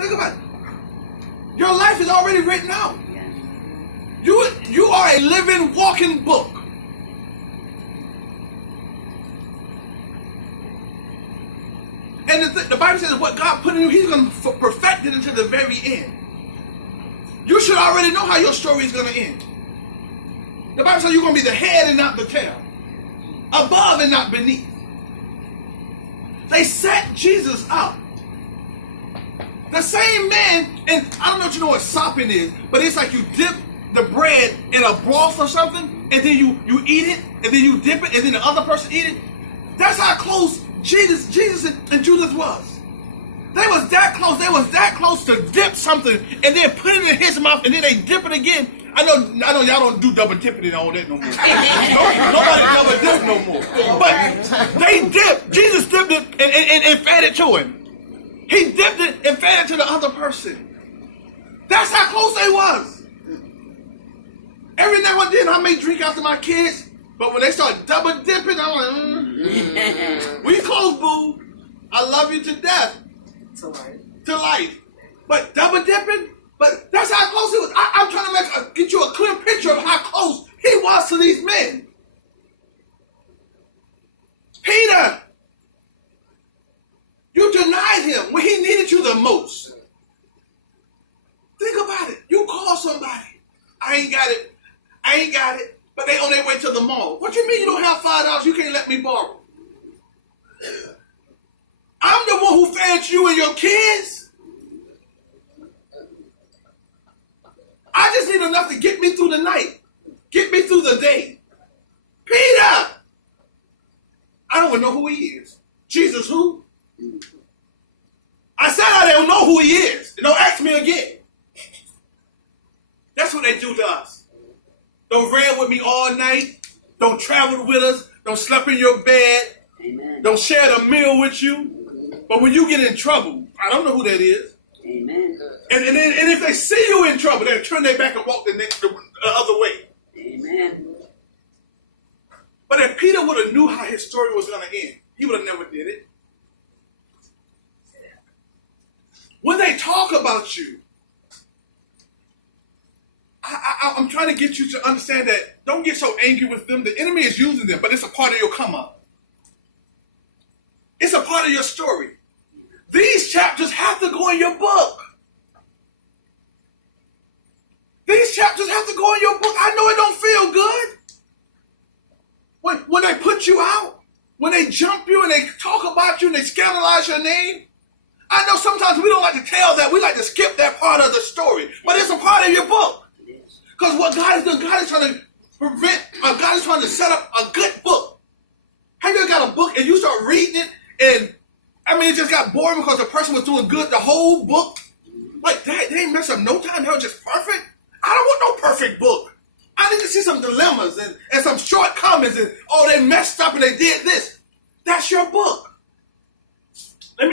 Think about it. Your life is already written out. You are a living, walking book. And the Bible says what God put in you, He's going to perfect it until the very end. You should already know how your story is going to end. The Bible says you're going to be the head and not the tail. Above and not beneath. They set Jesus up. The same man, and I don't know if you know what sopping is, but it's like you dip the bread in a broth or something, and then you eat it, and then you dip it, and then the other person eat it. That's how close Jesus and Judas was. They was that close. They was that close to dip something and then put it in his mouth, and then they dip it again. I know y'all don't do double dipping and all that no more. Nobody double dip no more. But they dipped. Jesus dipped it and fed it to him. He dipped it and fed it to the other person. That's how close they was. Every now and then I may drink after my kids, but when they start double dipping, I'm like, we close, boo. I love you to death. To life. But double dipping? But that's how close he was. I'm trying to get you a clear picture of how close he was to these men. Peter, you denied him when he needed you the most. Think about it. You call somebody. I ain't got it. But they on their way to the mall. What you mean you don't have $5? You can't let me borrow? I'm the one who fed you and your kids. I just need enough to get me through the night. Get me through the day. Peter! I don't even know who he is. Jesus who? I said I don't know who he is. Don't ask me again. That's what they do to us. Don't ride with me all night. Don't travel with us. Don't sleep in your bed. Amen. Don't share the meal with you. But when you get in trouble, I don't know who that is. Amen. And if they see you in trouble, they'll turn their back and walk the other way. Amen. But if Peter would have knew how his story was going to end, he would have never did it. When they talk about you, I'm trying to get you to understand that don't get so angry with them. The enemy is using them, but it's a part of your come up. It's a part of your story. These chapters have to go in your book. These chapters have to go in your book. I know it don't feel good. When they put you out, when they jump you and they talk about you and they scandalize your name. I know sometimes we don't like to tell that. We like to skip that part of the story. But it's a part of your book. Because what God is doing, God is trying to God is trying to set up a good book. Have you ever got a book and you start reading it and it just got boring because the person was doing good the whole book? Like, they ain't mess up no time. They were just perfect. I don't want no perfect book. I need to see some dilemmas and some shortcomings and, they messed up and they did this. That's your book.